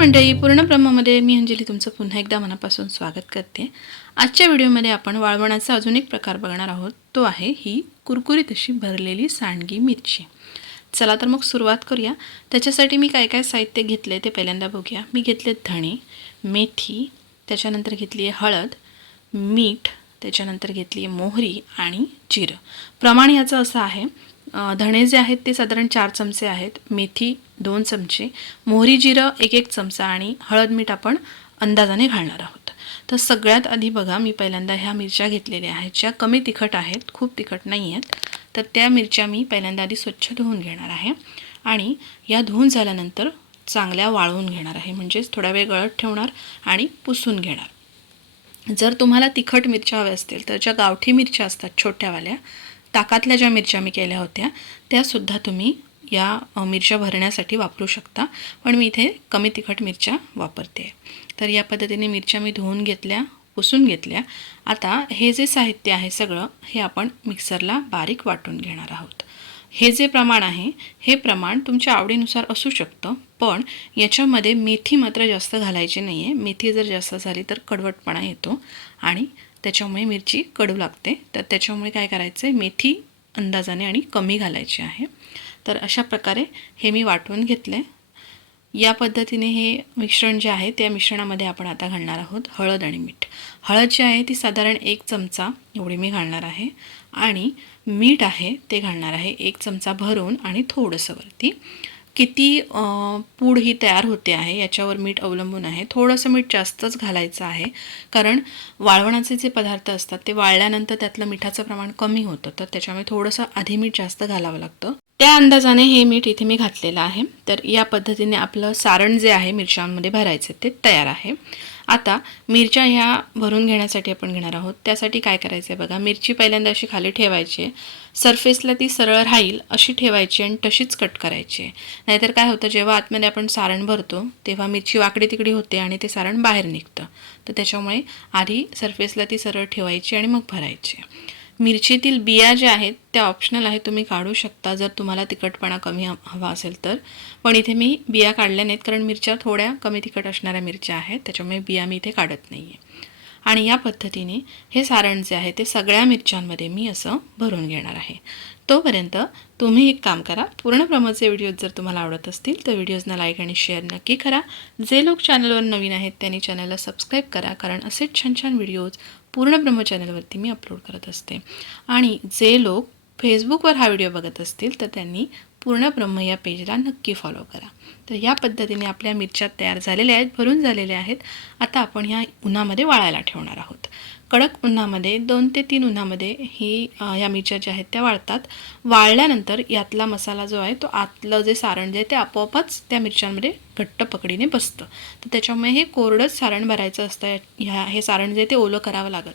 मंडळी पूर्ण ब्रह्मामध्ये मी अंजली तुमचं पुन्हा एकदा मनापासून स्वागत करते. आजच्या व्हिडिओमध्ये आपण वाळवणाचा अजून एक प्रकार बघणार आहोत. तो आहे ही कुरकुरीत अशी भरलेली सांडगी मिरची. चला तर मग सुरुवात करूया. त्याच्यासाठी मी काय काय साहित्य घेतले ते पहिल्यांदा बघूया. मी घेतले धणे मेथी त्याच्यानंतर घेतली आहे हळद मीठ त्याच्यानंतर घेतली आहे मोहरी आणि जिरं. प्रमाण याचं असं आहे धणे जे आहेत ते साधारण चार चमचे आहेत. मेथी दोन चमचे. मोहरी जिरं एक एक चमचा आणि हळद मीठ आपण अंदाजाने घालणार आहोत. तर सगळ्यात आधी बघा मी पहिल्यांदा ह्या मिरच्या घेतलेल्या आहेत. ज्या कमी तिखट आहेत खूप तिखट नाही आहेत. तर त्या मिरच्या मी पहिल्यांदा आधी स्वच्छ धुवून घेणार आहे आणि या धुवून झाल्यानंतर चांगल्या वाळवून घेणार आहे. म्हणजेच थोडा वेळ गळत ठेवणार आणि पुसून घेणार. जर तुम्हाला तिखट मिरच्या हव्या असतील तर ज्या गावठी मिरच्या असतात छोट्यावाल्या ताकातल्या ज्या मिरच्या मी केल्या होत्या त्यासुद्धा तुम्ही या मिरच्या भरण्यासाठी वापरू शकता. पण मी इथे कमी तिखट मिरच्या वापरते. तर या पद्धतीने मिरच्या मी धुवून घेतल्या पुसून घेतल्या. आता हे जे साहित्य आहे सगळं हे आपण मिक्सरला बारीक वाटून घेणार आहोत. हे जे प्रमाण आहे हे प्रमाण तुमच्या आवडीनुसार असू शकतं पण याच्यामध्ये मेथी मात्र जास्त घालायची नाही आहे मेथी जर जास्त झाली तर कडवटपणा येतो आणि त्याच्यामुळे मिरची कडू लागते. तर त्याच्यामुळे काय करायचं आहे मेथी अंदाजाने आणि कमी घालायची आहे. तर अशा प्रकारे हे मी वाटून घेतले या पद्धतीने हे मिश्रण जे आहे त्या मिश्रणामध्ये आपण आता घालणार आहोत हळद आणि मीठ. हळद जी आहे ती साधारण एक चमचा एवढी मी घालणार आहे. आणि मीठ आहे ते घालणार आहे एक चमचा भरून आणि थोडंसं वरती. किती पूड ही तयार होते आहे याच्यावर मीठ अवलंबून आहे. थोडंसं मीठ जास्तच घालायचं आहे. कारण वाळवणाचे जे पदार्थ असतात ते वाळल्यानंतर त्यातलं मिठाचं प्रमाण कमी होतं. तर त्याच्यामुळे थोडंसं आधी मीठ जास्त घालावं लागतं. त्या अंदाजाने हे मीठ इथे मी घातलेलं आहे. तर या पद्धतीने आपलं सारण जे आहे मिरच्यांमध्ये भरायचं ते तयार आहे. आता मिरच्या ह्या भरून घेण्यासाठी आपण घेणार आहोत. त्यासाठी काय करायचं आहे बघा मिरची पहिल्यांदा अशी खाली ठेवायची. आहे सरफेसला ती सरळ राहील अशी ठेवायची आणि तशीच कट करायची. आहे नाहीतर काय होतं जेव्हा आतमध्ये आपण सारण भरतो तेव्हा मिरची वाकडी तिकडी होते आणि ते सारण बाहेर निघतं. तर त्याच्यामुळे आधी सरफेसला ती सरळ ठेवायची आणि मग भरायची. मिरचीतील बिया ज्या आहेत त्या ऑप्शनल आहेत तुम्ही काढू शकता. जर तुम्हाला तिखटपणा कमी हवा असेल तर. पण इथे मी बिया काढल्या नाहीत कारण मिरच्या थोड्या कमी तिखट असणाऱ्या मिरच्या आहेत. त्याच्यामुळे बिया मी इथे काढत नाही आहे आणि या पद्धतीने हे सारण जे आहे ते सगळ्या मिरच्यांमध्ये मी असं भरून घेणार आहे. तोपर्यंत तुम्ही एक काम करा. पूर्ण प्रमाचे व्हिडिओज जर तुम्हाला आवडत असतील तर व्हिडिओजना लाईक आणि शेअर नक्की करा. जे लोक चॅनलवर नवीन आहेत त्यांनी चॅनलला सबस्क्राईब करा कारण असेच छान छान व्हिडिओज पूर्ण ब्रह्म चॅनलवरती मी अपलोड करत असते. आणि जे लोक फेसबुकवर हा व्हिडिओ बघत असतील तर त्यांनी पूर्ण ब्रह्म या पेजला नक्की फॉलो करा. तर या पद्धतीने आपल्या मिरच्या तयार झालेल्या आहेत भरून झालेल्या आहेत. आता आपण ह्या उन्हामध्ये वाळायला ठेवणार आहोत. कडक उन्हामध्ये दोन ते तीन उन्हामध्ये ही ह्या या मिरच्या ज्या आहेत त्या वाळतात. वाळल्यानंतर यातला मसाला जो आहे तो आतलं जे सारण जे आहे ते आपोआपच त्या मिरच्यांमध्ये घट्ट पकडीने बसतं. तर त्याच्यामुळे हे कोरडंच सारण भरायचं असतं ह्या हे सारण जे आहे ते ओलं करावं लागत.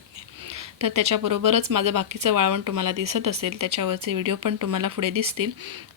तर त्याच्याबरोबरच माझं बाकीचं वाळवण तुम्हाला दिसत असेल त्याच्यावरचे व्हिडिओ पण तुम्हाला पुढे दिसतील.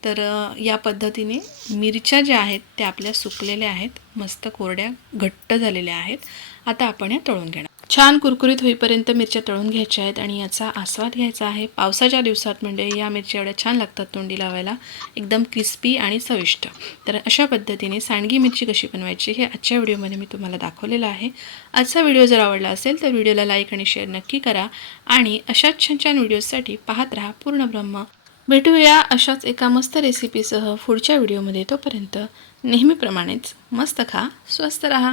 तर या पद्धतीने मिरच्या ज्या आहेत त्या आपल्या सुकलेल्या आहेत मस्त कोरड्या घट्ट झालेल्या आहेत. आता आपण या तळून घेणार. छान कुरकुरीत होईपर्यंत मिरच्या तळून घ्यायच्या आहेत आणि याचा आस्वाद घ्यायचा आहे. पावसाच्या दिवसात म्हणजे या मिरच्या एवढ्या छान लागतात तोंडी लावायला. एकदम क्रिस्पी आणि चविष्ट. तर अशा पद्धतीने सांडगी मिरची कशी बनवायची हे आजच्या व्हिडिओमध्ये मी तुम्हाला दाखवलेलं आहे. आजचा व्हिडिओ जर आवडला असेल तर व्हिडिओला लाईक आणि शेअर नक्की करा आणि अशाच छान छान व्हिडिओजसाठी पाहत राहा पूर्ण ब्रह्म. भेटूया अशाच एका मस्त रेसिपीसह पुढच्या व्हिडिओमध्ये तोपर्यंत नेहमीप्रमाणेच मस्त खा स्वस्त रहा.